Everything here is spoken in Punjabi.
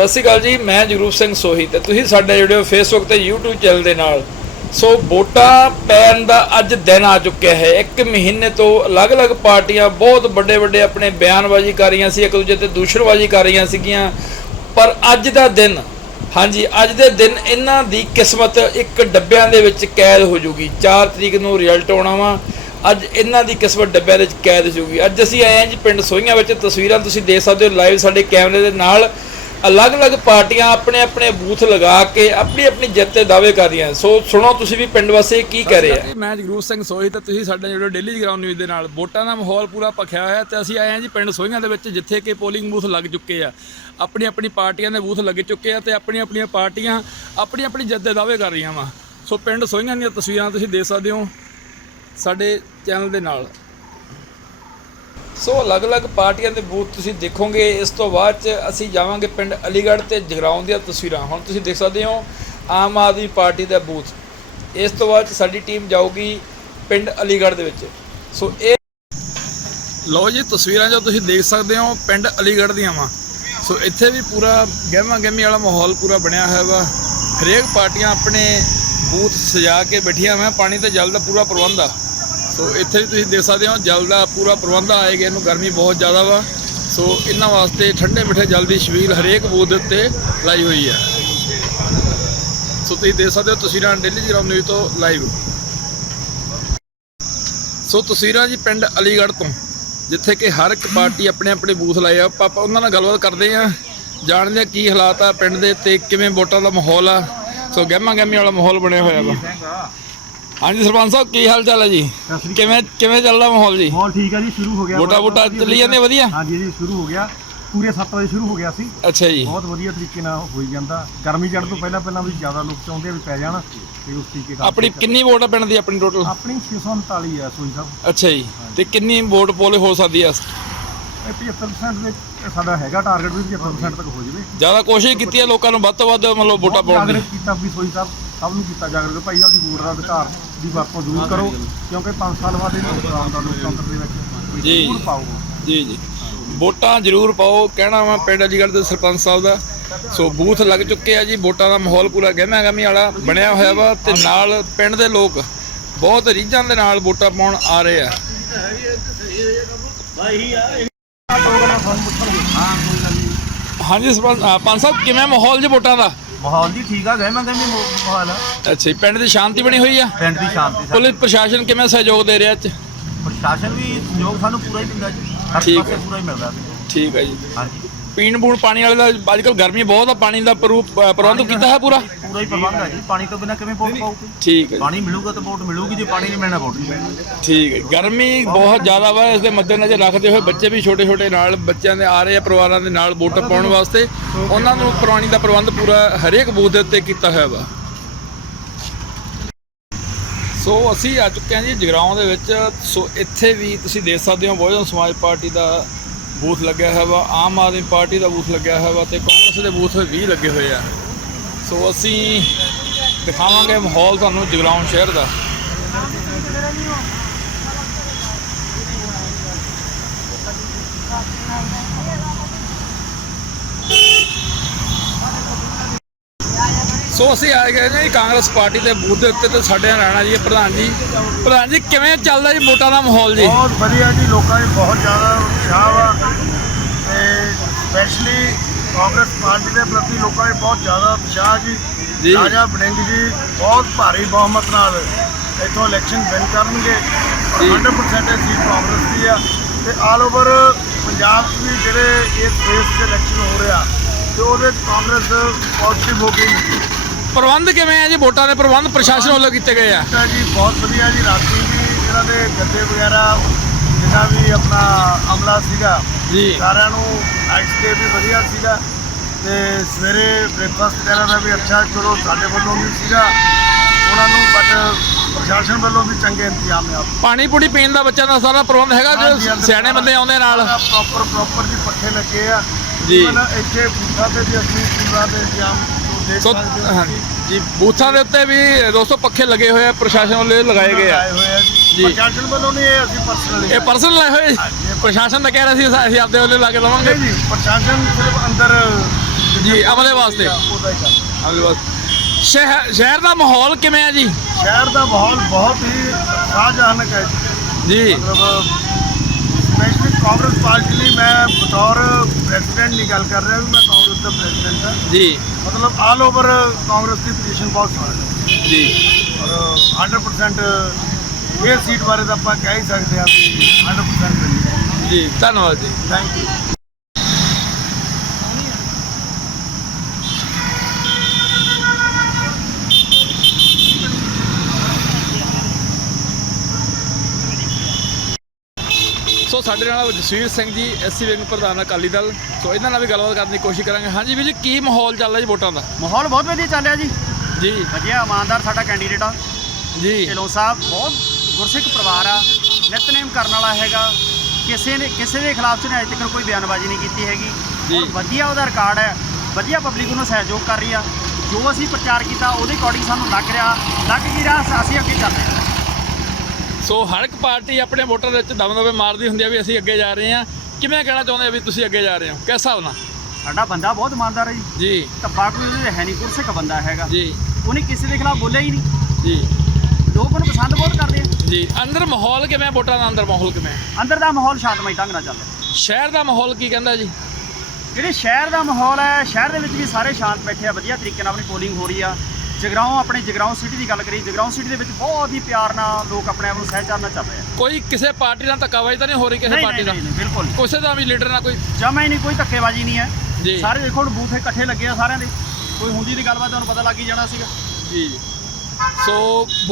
ਸਤਿ ਸ਼੍ਰੀ ਅਕਾਲ ਜੀ, ਮੈਂ ਜਗਰੂਪ ਸਿੰਘ ਸੋਹੀ ਤੇ ਤੁਸੀਂ ਸਾਡੇ ਜਿਹੜੇ ਹੋ ਫੇਸਬੁੱਕ ਤੇ YouTube ਚੈਨਲ ਦੇ ਨਾਲ। ਸੋ ਵੋਟਾਂ ਪੈਣ ਦਾ ਅੱਜ ਦਿਨ ਆ ਚੁੱਕਿਆ ਹੈ। ਇੱਕ ਮਹੀਨੇ ਤੋਂ ਅਲੱਗ-ਅਲੱਗ ਪਾਰਟੀਆਂ ਬਹੁਤ ਵੱਡੇ ਵੱਡੇ ਆਪਣੇ ਬਿਆਨਬਾਜ਼ੀ ਕਰ ਰਹੀਆਂ ਸੀ ਇੱਕ ਦੂਜੇ ਤੇ ਦੂਸ਼ਣਬਾਜ਼ੀ ਕਰ ਰਹੀਆਂ ਸੀਗੀਆਂ। ਪਰ ਅੱਜ ਦਾ ਦਿਨ, ਹਾਂਜੀ, ਅੱਜ ਦੇ ਦਿਨ ਇਹਨਾਂ ਦੀ ਕਿਸਮਤ ਇੱਕ ਡੱਬਿਆਂ ਦੇ ਵਿੱਚ ਕੈਦ ਹੋ ਜੂਗੀ। 4 ਤਰੀਕ ਨੂੰ ਰਿਜ਼ਲਟ ਆਉਣਾ ਵਾ। ਅੱਜ ਇਹਨਾਂ ਦੀ ਕਿਸਮਤ ਡੱਬਿਆਂ ਦੇ ਵਿੱਚ ਕੈਦ ਹੋ ਜੂਗੀ। ਅੱਜ ਅਸੀਂ ਆਏ ਹਾਂ ਜੀ ਪਿੰਡ ਸੋਹੀਆਂ ਵਿੱਚ। ਤਸਵੀਰਾਂ ਤੁਸੀਂ ਦੇਖ ਸਕਦੇ ਹੋ ਲਾਈਵ ਸਾਡੇ ਕੈਮਰੇ ਦੇ ਨਾਲ। ਅਲੱਗ-ਅਲੱਗ ਪਾਰਟੀਆਂ ਆਪਣੇ ਆਪਣੇ ਬੂਥ ਲਗਾ ਕੇ ਆਪਣੀ ਆਪਣੀ ਜਿੱਤ ਦੇ ਦਾਅਵੇ ਕਰ ਰਹੀਆਂ। ਸੋ ਸੁਣੋ ਤੁਸੀਂ ਵੀ ਪਿੰਡ ਵਾਸੀ ਕੀ ਕਹਿ ਰਹੇ ਆ। ਮੈਂ ਜਗਰੂਪ ਸਿੰਘ ਸੋਹੀ ਤਾਂ ਤੁਸੀਂ ਸਾਡੇ ਜਿਹੜੇ ਡੇਲੀ ਜਗਰਾਉਂ ਨਿਊਜ਼ ਦੇ ਨਾਲ ਵੋਟਾਂ ਦਾ ਮਾਹੌਲ ਪੂਰਾ ਭਖਿਆ ਹੋਇਆ ਤੇ ਅਸੀਂ ਆਏ ਹਾਂ ਜੀ ਪਿੰਡ ਸੋਹੀਆਂ ਦੇ ਵਿੱਚ ਜਿੱਥੇ ਕਿ ਪੋਲਿੰਗ ਬੂਥ ਲੱਗ ਚੁੱਕੇ ਆ। ਆਪਣੀ ਆਪਣੀ ਪਾਰਟੀਆਂ ਦੇ ਬੂਥ ਲੱਗ ਚੁੱਕੇ ਆ ਤੇ ਆਪਣੀ ਆਪਣੀਆਂ ਪਾਰਟੀਆਂ ਆਪਣੀ ਆਪਣੀ ਜਿੱਤ ਦੇ ਦਾਅਵੇ ਕਰ ਰਹੀਆਂ ਵਾ। ਸੋ ਪਿੰਡ ਸੋਹੀਆਂ ਦੀਆਂ ਤਸਵੀਰਾਂ ਤੁਸੀਂ ਦੇਖ ਸਕਦੇ ਹੋ ਸਾਡੇ ਚੈਨਲ ਦੇ ਨਾਲ। ਸੋ ਅਲੱਗ-ਅਲੱਗ ਪਾਰਟੀਆਂ ਦੇ ਬੂਥ ਤੁਸੀਂ ਦੇਖੋਗੇ, ਇਸ ਤੋਂ ਬਾਅਦ ਚ ਅਸੀਂ ਜਾਵਾਂਗੇ ਪਿੰਡ ਅਲੀਗੜ੍ਹ ਤੇ ਜਗਰਾਉਂ ਦੀਆਂ ਤਸਵੀਰਾਂ। ਹੁਣ ਤੁਸੀਂ ਦੇਖ ਸਕਦੇ ਹੋ ਆਮ ਆਦਮੀ ਪਾਰਟੀ ਦਾ ਬੂਥ। ਇਸ ਤੋਂ ਬਾਅਦ 'ਚ ਸਾਡੀ ਟੀਮ ਜਾਊਗੀ ਪਿੰਡ ਅਲੀਗੜ੍ਹ ਦੇ ਵਿੱਚ। ਸੋ ਇਹ ਲਓ ਜੀ, ਤਸਵੀਰਾਂ ਜੋ ਤੁਸੀਂ ਦੇਖ ਸਕਦੇ ਹੋ, ਪਿੰਡ ਅਲੀਗੜ੍ਹ ਦੀਆਂ ਵਾ। ਸੋ ਇੱਥੇ ਵੀ ਪੂਰਾ ਗਹਿਮਾ ਗਹਿਮੀ ਵਾਲਾ ਮਾਹੌਲ ਪੂਰਾ ਬਣਿਆ ਹੋਇਆ ਵਾ। ਹਰੇਕ ਪਾਰਟੀਆਂ ਆਪਣੇ ਬੂਥ ਸਜਾ ਕੇ ਬੈਠੀਆਂ ਵਾ, ਪਾਣੀ ਤੇ ਜਲ ਦਾ ਪੂਰਾ ਪ੍ਰਬੰਧ ਆ। ਸੋ ਇੱਥੇ ਵੀ ਤੁਸੀਂ ਦੇਖ ਸਕਦੇ ਹੋ, ਜਲ ਦਾ ਪੂਰਾ ਪ੍ਰਬੰਧ ਆਏਗਾ ਇਹਨੂੰ ਗਰਮੀ ਬਹੁਤ ਜ਼ਿਆਦਾ ਵਾ। ਸੋ ਇਹਨਾਂ ਵਾਸਤੇ ਠੰਡੇ ਮਿੱਠੇ ਜਲ ਦੀ ਛਬੀਲ ਹਰੇਕ ਬੂਥ ਦੇ ਉੱਤੇ ਲਾਈ ਹੋਈ ਹੈ। ਸੋ ਤੁਸੀਂ ਦੇਖ ਸਕਦੇ ਹੋ, ਤਸਵੀਰਾਂ ਡੇਲੀ ਜਗਰਾਉਂ ਨਿਊਜ਼ ਤੋਂ ਲਾਈਵ। ਸੋ ਤਸਵੀਰਾਂ ਜੀ ਪਿੰਡ ਅਲੀਗੜ੍ਹ ਤੋਂ, ਜਿੱਥੇ ਕਿ ਹਰ ਇੱਕ ਪਾਰਟੀ ਆਪਣੇ ਆਪਣੇ ਬੂਥ ਲਾਏ ਆ। ਆਪਾਂ ਉਹਨਾਂ ਨਾਲ ਗੱਲਬਾਤ ਕਰਦੇ ਆ ਜਾਣਦੇ ਆ ਕੀ ਹਾਲਾਤ ਆ ਪਿੰਡ ਦੇ ਤੇ ਕਿਵੇਂ ਵੋਟਾਂ ਦਾ ਮਾਹੌਲ ਆ। ਸੋ ਗਹਿਮਾ ਗਹਿਮੀ ਵਾਲਾ ਮਾਹੌਲ ਬਣਿਆ ਹੋਇਆ ਵਾ। ਹਾਂਜੀ ਸਰਪੰਚ ਸਾਹਿਬ ਕੀ ਹਾਲ ਚਾਲ ਹੈ ਜੀ? ਕਿਵੇਂ ਕਿਵੇਂ ਚੱਲਦਾ ਮਾਹੌਲ ਜੀ? ਮਾਹੌਲ ਠੀਕ ਹੈ ਜੀ ਸ਼ੁਰੂ ਹੋ ਗਿਆ। ਵੋਟਾਂ ਵੋਟਾਂ ਚੱਲੀ ਜਾਂਦੇ ਵਧੀਆ? ਹਾਂਜੀ ਜੀ ਸ਼ੁਰੂ ਹੋ ਗਿਆ। ਪੂਰੇ 7 ਵਜੇ ਸ਼ੁਰੂ ਹੋ ਗਿਆ ਸੀ। ਅੱਛਾ ਜੀ। ਬਹੁਤ ਵਧੀਆ ਤਰੀਕੇ ਨਾਲ ਹੋਈ ਜਾਂਦਾ। ਗਰਮੀ ਚੜ੍ਹਨ ਤੋਂ ਪਹਿਲਾਂ ਪਹਿਲਾਂ ਵੀ ਜ਼ਿਆਦਾ ਲੋਕ ਚਾਹੁੰਦੇ ਆ ਵੀ ਪੈ ਜਾਣ ਤੇ ਉਸ ਤਰੀਕੇ ਕਰਕੇ ਆਪਣੀ ਕਿੰਨੀ ਵੋਟ ਆ ਪਿੰਡ ਦੀ ਆਪਣੀ ਟੋਟਲ ਆਪਣੀ 639 ਹੈ ਸੋਈ ਸਾਹਿਬ। ਅੱਛਾ ਜੀ। ਤੇ ਕਿੰਨੀ ਵੋਟ ਪੋਲ ਹੋ ਸਕਦੀ ਆ? ਇਹ 75% ਦੇ ਸਾਡਾ ਹੈਗਾ ਟਾਰਗੇਟ ਵੀ 75% ਤੱਕ ਹੋ ਜਾਵੇ। ਜ਼ਿਆਦਾ ਕੋਸ਼ਿਸ਼ ਕੀਤੀ ਆ ਲੋਕਾਂ ਨੂੰ ਵੱਧ ਤੋਂ ਵੱਧ ਮਤਲਬ ਵੋਟਾਂ ਪਾਉਣ ਦੀ। ਜਾਗਰੂਕ ਕੀਤਾ ਵੀ ਸੋਈ ਸਾਹਿਬ। ਸਭ ਨੂੰ ਕੀਤਾ ਜਾਗਰੂਕ ਭਾਈ ਆਪਦੀ ਵੋਟ ਦਾ ਅਧਿਕਾਰ ਦੀ ਵਰਤੋਂ ਜ਼ਰੂਰ ਕਰੋ ਕਿਉਂਕਿ 5 ਸਾਲ ਬਾਅਦ ਇਹ ਪ੍ਰੋਗਰਾਮ ਦਾ ਲੋਕਤੰਤਰ ਦੇ ਵਿੱਚ ਜੀ। ਜ਼ਰੂਰ ਪਾਓ ਜੀ ਜੀ। ਵੋਟਾਂ ਜ਼ਰੂਰ ਪਾਓ ਕਹਿਣਾ ਵਾ ਪਿੰਡ ਅਲੀਗੜ੍ਹ ਦੇ ਸਰਪੰਚ ਸਾਹਿਬ ਦਾ। ਸੋ ਬੂਥ ਲੱਗ ਚੁੱਕੇ ਆ ਜੀ ਵੋਟਾਂ ਦਾ ਮਾਹੌਲ ਪੂਰਾ ਗਹਿਮਾ ਗਹਿਮੀ ਵਾਲਾ ਬਣਿਆ ਹੋਇਆ ਵਾ ਤੇ ਨਾਲ ਪਿੰਡ ਦੇ ਲੋਕ ਬਹੁਤ ਰੀਝਾਂ ਦੇ ਨਾਲ ਵੋਟਾਂ ਪਾਉਣ ਆ ਰਹੇ ਆ। ਹਾਂਜੀ ਸਰਪੰਚ ਪੰਜ ਸਾਹਿਬ ਕਿਵੇਂ ਮਾਹੌਲ ਜੀ ਵੋਟਾਂ ਦਾ? ਮਾਹੌਲ ਜੀ ਠੀਕ ਆ ਗਏ ਮੈਂ ਕਹਿੰਦੀ ਮਾਹੌਲ ਅੱਛਾ ਜੀ ਪਿੰਡ ਦੀ ਸ਼ਾਂਤੀ ਬਣੀ ਹੋਈ ਆ? ਪਿੰਡ ਦੀ ਸ਼ਾਂਤੀ ਪੁਲਿਸ ਪ੍ਰਸ਼ਾਸਨ ਕਿਵੇਂ ਸਹਿਯੋਗ ਦੇ ਰਿਹਾ ਚ ਪ੍ਰਸ਼ਾਸਨ ਵੀ ਸਹਿਯੋਗ ਸਾਨੂੰ ਪੂਰਾ ਹੀ ਦਿੰਦਾ ਜੀ। ਹਰ ਠੀਕ ਪਾਸੇ ਹੈ। ਪੂਰਾ ਹੀ ਮਿਲਦਾ ਠੀਕ ਹੈ ਜੀ। ਹਾਂਜੀ। ਪੀਣ ਬੂਣ ਪਾਣੀ ਵਾਲੇ ਦਾ ਅੱਜ ਕੱਲ ਗਰਮੀ ਬਹੁਤ ਆ ਪਾਣੀ ਦਾ ਪ੍ਰਬੰਧ ਕੀਤਾ ਹੈ ਪੂਰਾ? ਪੂਰਾ ਹੀ ਪ੍ਰਬੰਧ ਹੈ ਜੀ। ਪਾਣੀ ਤੋਂ ਬਿਨਾ ਕਿਵੇਂ ਵੋਟ ਪਾਊਗੀ? ਠੀਕ ਹੈ ਜੀ। ਪਾਣੀ ਮਿਲੂਗਾ ਤਾਂ ਵੋਟ ਮਿਲੂਗੀ ਜੇ ਪਾਣੀ ਨਹੀਂ ਮਿਲਣਾ ਵੋਟ ਨਹੀਂ ਮਿਲਣੀ। ਠੀਕ ਹੈ ਗਰਮੀ ਬਹੁਤ ਜ਼ਿਆਦਾ ਵਾ ਇਸ ਦੇ ਮੱਦੇਨਜ਼ਰ ਰੱਖਦੇ ਹੋਏ ਬੱਚੇ ਵੀ ਛੋਟੇ ਛੋਟੇ ਨਾਲ ਬੱਚਿਆਂ ਦੇ ਆ ਰਹੇ ਆ ਪਰਿਵਾਰਾਂ ਦੇ ਨਾਲ ਵੋਟ ਪਾਉਣ ਵਾਸਤੇ। ਉਹਨਾਂ ਨੂੰ ਪਾਣੀ ਦਾ ਪ੍ਰਬੰਧ ਪੂਰਾ ਹਰੇਕ ਬੂਥ ਦੇ ਉੱਤੇ ਕੀਤਾ ਹੋਇਆ ਵਾ। ਸੋ ਅਸੀਂ ਆ ਚੁੱਕੇ ਹਾਂ ਜੀ ਜਗਰਾਉਂ ਦੇ ਵਿੱਚ। ਸੋ ਇੱਥੇ ਵੀ ਤੁਸੀਂ ਦੇਖ ਸਕਦੇ ਹੋ ਬਹੁਜਨ ਸਮਾਜ ਪਾਰਟੀ ਦਾ ਬੂਥ ਲੱਗਿਆ ਹੋਇਆ ਵਾ ਆਮ ਆਦਮੀ ਪਾਰਟੀ ਦਾ ਬੂਥ ਲੱਗਿਆ ਹੋਇਆ ਵਾ ਤੇ ਕਾਂਗਰਸ ਦੇ ਬੂਥ ਵੀ ਲੱਗੇ ਹੋਏ ਆ। ਸੋ ਅਸੀਂ ਦਿਖਾਵਾਂਗੇ ਮਾਹੌਲ ਤੁਹਾਨੂੰ ਜਗਰਾਉਂ ਸ਼ਹਿਰ ਦਾ। ਸੋ ਅਸੀਂ ਆ ਗਏ ਜੀ ਕਾਂਗਰਸ ਪਾਰਟੀ ਦੇ ਬੂਥ ਦੇ ਉੱਤੇ ਤੇ ਸਾਡੇ ਨਾਲ ਰਹਿਣਾ ਜੀ ਪ੍ਰਧਾਨ ਜੀ। ਪ੍ਰਧਾਨ ਜੀ, ਕਿਵੇਂ ਚੱਲਦਾ ਜੀ ਵੋਟਾਂ ਦਾ ਮਾਹੌਲ ਜੀ? ਬਹੁਤ ਵਧੀਆ ਜੀ, ਲੋਕਾਂ 'ਚ ਬਹੁਤ ਜ਼ਿਆਦਾ ਉਤਸ਼ਾਹ ਵਾ। ਤੇ ਸਪੈਸ਼ਲੀ ਕਾਂਗਰਸ ਪਾਰਟੀ ਦੇ ਪ੍ਰਤੀ ਲੋਕਾਂ 'ਚ ਬਹੁਤ ਜ਼ਿਆਦਾ ਉਤਸ਼ਾਹ ਜੀ। ਰਾਜਾ ਵੜਿੰਗ ਜੀ ਬਹੁਤ ਭਾਰੀ ਬਹੁਮਤ ਨਾਲ ਇੱਥੋਂ ਇਲੈਕਸ਼ਨ ਵਿਨ ਕਰਨਗੇ। ਔਰ ਜੀ। 100% ਇਹ ਸੀਟ ਕਾਂਗਰਸ ਦੀ ਆ। ਤੇ ਆਲ ਓਵਰ ਪੰਜਾਬ 'ਚ ਵੀ ਜਿਹੜੇ ਇਸ ਫੇਸ 'ਚ ਇਲੈਕਸ਼ਨ ਹੋ ਰਿਹਾ ਤੇ ਉਹਦੇ 'ਚ ਕਾਂਗਰਸ ਪੋਜ਼ਿਟਿਵ ਹੋ ਗਈ। ਪ੍ਰਬੰਧ ਕਿਵੇਂ ਆ ਜੀ ਵੋਟਾਂ ਦੇ? ਪ੍ਰਬੰਧ ਪ੍ਰਸ਼ਾਸਨ ਵੱਲੋਂ ਕੀਤੇ ਗਏ ਆ? ਤਾਂ ਜੀ ਬਹੁਤ ਵਧੀਆ ਜੀ। ਰਾਤੀ ਵੀ ਇਹਨਾਂ ਦੇ ਗੱਦੇ ਵਗੈਰਾ ਜਿੰਨਾ ਵੀ ਆਪਣਾ ਅਮਲਾ ਸੀਗਾ ਜੀ। ਸਾਰਿਆਂ ਨੂੰ ਸਟੇ ਵੀ ਵਧੀਆ ਸੀਗਾ। ਤੇ ਸਵੇਰੇ ਬ੍ਰੇਕਫਾਸਟ ਵਗੈਰਾ ਦਾ ਵੀ ਅੱਛਾ ਚਲੋ ਸਾਡੇ ਵੱਲੋਂ ਵੀ ਸੀਗਾ ਉਹਨਾਂ ਨੂੰ ਬਟ ਪ੍ਰਸ਼ਾਸਨ ਵੱਲੋਂ ਵੀ ਚੰਗੇ ਇੰਤਜ਼ਾਮ ਆ। ਪਾਣੀ ਪੂੜੀ ਪੀਣ ਦਾ ਬੱਚਿਆਂ ਦਾ ਸਾਰਾ ਪ੍ਰਬੰਧ ਹੈਗਾ ਜੋ ਸਿਆਣੇ ਬੰਦੇ ਆਉਂਦੇ ਨਾਲ। ਪ੍ਰੋਪਰ ਪ੍ਰੋਪਰ ਜੀ ਪੱਖੇ ਲੱਗੇ ਆ। ਜੀ। ਇੱਥੇ ਬੂਥਾਂ ਤੇ ਵੀ ਅਸੀਂ ਪੂਰਾ ਦੇ ਇੰਤਜ਼ਾਮ ਦੇਖ ਸਕਦੇ ਹੋ ਜੀ ਬੂਥਾਂ ਦੇ ਉੱਤੇ ਵੀ ਦੋਸਤੋ ਪੱਖੇ ਲੱਗੇ ਹੋਏ ਆ ਪ੍ਰਸ਼ਾਸਨ ਵੱਲੋਂ ਲਗਾਏ ਗਏ ਆ। ਜੀ। ਪ੍ਰਸ਼ਾਸਨ ਵੱਲੋਂ ਨਹੀਂ ਇਹ ਅਸੀਂ ਪਰਸਨਲੀ ਇਹ ਪਰਸਨ ਲਾਏ ਹੋਏ। ਪ੍ਰਸ਼ਾਸਨ ਤਾਂ ਕਹਿ ਰਿਹਾ ਸੀ ਅਸੀਂ ਆਪਦੇ ਵੱਲੋਂ ਲਾ ਕੇ ਲਵਾਂਗੇ। ਜੀ ਪ੍ਰਸ਼ਾਸਨ ਸਿਰਫ ਅੰਦਰ ਜੀ, ਅਮਲੇ ਵਾਸਤੇ। ਉਹਦਾ ਹੀ ਅਗਲੇ ਬਸ ਸ਼ਹਿਰ ਸ਼ਹਿਰ ਦਾ ਮਾਹੌਲ ਕਿਵੇਂ ਹੈ ਜੀ? ਸ਼ਹਿਰ ਦਾ ਮਾਹੌਲ ਬਹੁਤ ਹੀ ਸ਼ਾਹਜਹਾਨਕ ਹੈ ਜੀ। ਮਤਲਬ ਸਪੈਸ਼ਲੀ ਕਾਂਗਰਸ ਪਾਰਟੀ ਲਈ ਮੈਂ ਬਤੌਰ ਪ੍ਰੈਜ਼ੀਡੈਂਟ ਨਹੀਂ ਗੱਲ ਕਰ ਰਿਹਾ ਵੀ ਮੈਂ ਕਾਂਗਰਸ ਦਾ ਪ੍ਰੈਜ਼ੀਡੈਂਟ ਹਾਂ। ਜੀ। ਮਤਲਬ ਆਲ ਓਵਰ ਕਾਂਗਰਸ ਦੀ ਪੋਜੀਸ਼ਨ ਬਹੁਤ ਸੋਹਣੀ ਹੈ। ਜੀ। ਔਰ 100% ਇਹ ਸੀਟ ਬਾਰੇ ਤਾਂ ਆਪਾਂ ਕਹਿ ਹੀ ਸਕਦੇ ਹਾਂ ਵੀ 100% ਮਿਲੀ ਜੀ। ਧੰਨਵਾਦ ਜੀ। ਥੈਂਕ ਯੂ ਸੋ ਸਾਡੇ ਨਾਲ ਜਸਵੀਰ ਸਿੰਘ ਜੀ ਐਸਸੀ ਵਿੰਗ ਪ੍ਰਧਾਨ ਅਕਾਲੀ ਦਲ। ਸੋ ਇਹਨਾਂ ਨਾਲ ਵੀ ਗੱਲਬਾਤ ਕਰਨ ਦੀ ਕੋਸ਼ਿਸ਼ ਕਰਾਂਗੇ। ਹਾਂਜੀ ਵੀਰ ਜੀ ਕੀ ਮਾਹੌਲ ਚੱਲ ਰਿਹਾ ਜੀ ਵੋਟਾਂ ਦਾ? ਮਾਹੌਲ ਬਹੁਤ ਵਧੀਆ ਚੱਲ ਰਿਹਾ ਜੀ। ਜੀ। ਵਧੀਆ ਇਮਾਨਦਾਰ ਸਾਡਾ ਕੈਂਡੀਡੇਟ ਆ। ਜੀ। ਢਿੱਲੋਂ ਸਾਹਿਬ ਬਹੁਤ ਗੁਰਸਿੱਖ ਪਰਿਵਾਰ ਆ। ਨਿਤਨੇਮ ਕਰਨ ਵਾਲਾ ਹੈਗਾ। ਕਿਸੇ ਨੇ ਕਿਸੇ ਦੇ ਖਿਲਾਫ ਚ ਨੇ ਅਜੇ ਤੱਕ ਕੋਈ ਬਿਆਨਬਾਜ਼ੀ ਨਹੀਂ ਕੀਤੀ ਹੈਗੀ। ਔਰ ਵਧੀਆ ਉਹਦਾ ਰਿਕਾਰਡ ਹੈ। ਵਧੀਆ ਪਬਲਿਕ ਉਹਨੂੰ ਸਹਿਯੋਗ ਕਰ ਰਹੀ ਆ। ਜੋ ਅਸੀਂ ਪ੍ਰਚਾਰ ਕੀਤਾ ਉਹਦੇ ਅਕੋਰਡਿੰਗ ਸਾਨੂੰ ਲੱਗ ਰਿਹਾ। ਲੱਗ ਕੀ ਰਿਹਾ ਅਸੀਂ ਅੱਗੇ ਚੱਲ ਰਹੇ ਹਾਂ। ਸੋ ਹਰ ਇੱਕ ਪਾਰਟੀ ਆਪਣੇ ਵੋਟਾਂ ਦੇ ਵਿੱਚ ਦਮ ਦਮੇ ਮਾਰਦੀ ਹੁੰਦੀ ਆ ਵੀ ਅਸੀਂ ਅੱਗੇ ਜਾ ਰਹੇ ਹਾਂ। ਕਿਵੇਂ ਕਹਿਣਾ ਚਾਹੁੰਦੇ ਆ ਵੀ ਤੁਸੀਂ ਅੱਗੇ ਜਾ ਰਹੇ ਹੋ? ਕਿਸ ਹਿਸਾਬ ਨਾਲ? ਸਾਡਾ ਬੰਦਾ ਬਹੁਤ ਇਮਾਨਦਾਰ ਹੈ ਜੀ। ਜੀ। ਧੱਫਾ ਕੋਈ ਉਹਦੇ ਹੈ ਨਹੀਂ ਗੁਰਸਿੱਖ ਬੰਦਾ ਹੈਗਾ। ਜੀ। ਉਹਨੇ ਕਿਸੇ ਦੇ ਖਿਲਾਫ ਬੋਲਿਆ ਹੀ ਨਹੀਂ। ਜੀ। ਲੋਕ ਉਹਨੂੰ ਪਸੰਦ ਬਹੁਤ ਕਰਦੇ ਆ। ਜੀ। ਅੰਦਰ ਮਾਹੌਲ ਕਿਵੇਂ ਵੋਟਾਂ ਦਾ ਅੰਦਰ ਮਾਹੌਲ ਕਿਵੇਂ? ਅੰਦਰ ਦਾ ਮਾਹੌਲ ਸ਼ਾਂਤਮਈ ਢੰਗ ਨਾਲ ਚੱਲ ਰਿਹਾ ਸ਼ਹਿਰ ਦਾ ਮਾਹੌਲ ਕੀ ਕਹਿੰਦਾ ਜੀ? ਜਿਹੜੇ ਸ਼ਹਿਰ ਦਾ ਮਾਹੌਲ ਹੈ ਸ਼ਹਿਰ ਦੇ ਵਿੱਚ ਵੀ ਸਾਰੇ ਸ਼ਾਂਤ ਬੈਠੇ ਆ ਵਧੀਆ ਤਰੀਕੇ ਨਾਲ ਆਪਣੀ ਪੋਲਿੰਗ ਹੋ ਰਹੀ ਆ। ਜਗਰਾਉਂ ਆਪਣੇ ਜਗਰਾਉਂ ਸਿਟੀ ਦੀ ਗੱਲ ਕਰੀ ਜਗਰਾਉਂ ਸਿਟੀ ਦੇ ਵਿੱਚ ਬਹੁਤ ਹੀ ਪਿਆਰ ਨਾਲ ਲੋਕ ਆਪਣੇ ਆਪ ਨੂੰ ਸਹਿਚਾਰ ਨਾਲ ਚੱਲ ਰਹੇ ਆ। ਕੋਈ ਕਿਸੇ ਪਾਰਟੀ ਨਾਲ ਧੱਕਾਵਾਜੀ ਤਾਂ ਨਹੀਂ ਹੋ ਰਹੀ ਕਿਸੇ ਨਹੀਂ, ਪਾਰਟੀ ਨਹੀਂ, ਦਾ ਨਹੀਂ, ਬਿਲਕੁਲ ਕਿਸੇ ਦਾ ਵੀ ਲੀਡਰ ਨਾਲ ਕੋਈ ਜਮਾ ਹੀ ਨਹੀਂ ਕੋਈ ਧੱਕੇਬਾਜ਼ੀ ਨਹੀਂ ਹੈ। ਜੀ। ਸਾਰੇ ਦੇਖੋ ਹੁਣ ਬੂਥੇ ਇਕੱਠੇ ਲੱਗੇ ਆ ਸਾਰਿਆਂ ਦੇ। ਕੋਈ ਹੁੰਦੀ ਦੀ ਗੱਲਬਾਤ ਤੁਹਾਨੂੰ ਪਤਾ ਲੱਗ ਹੀ ਜਾਣਾ ਸੀਗਾ। ਜੀ। ਸੋ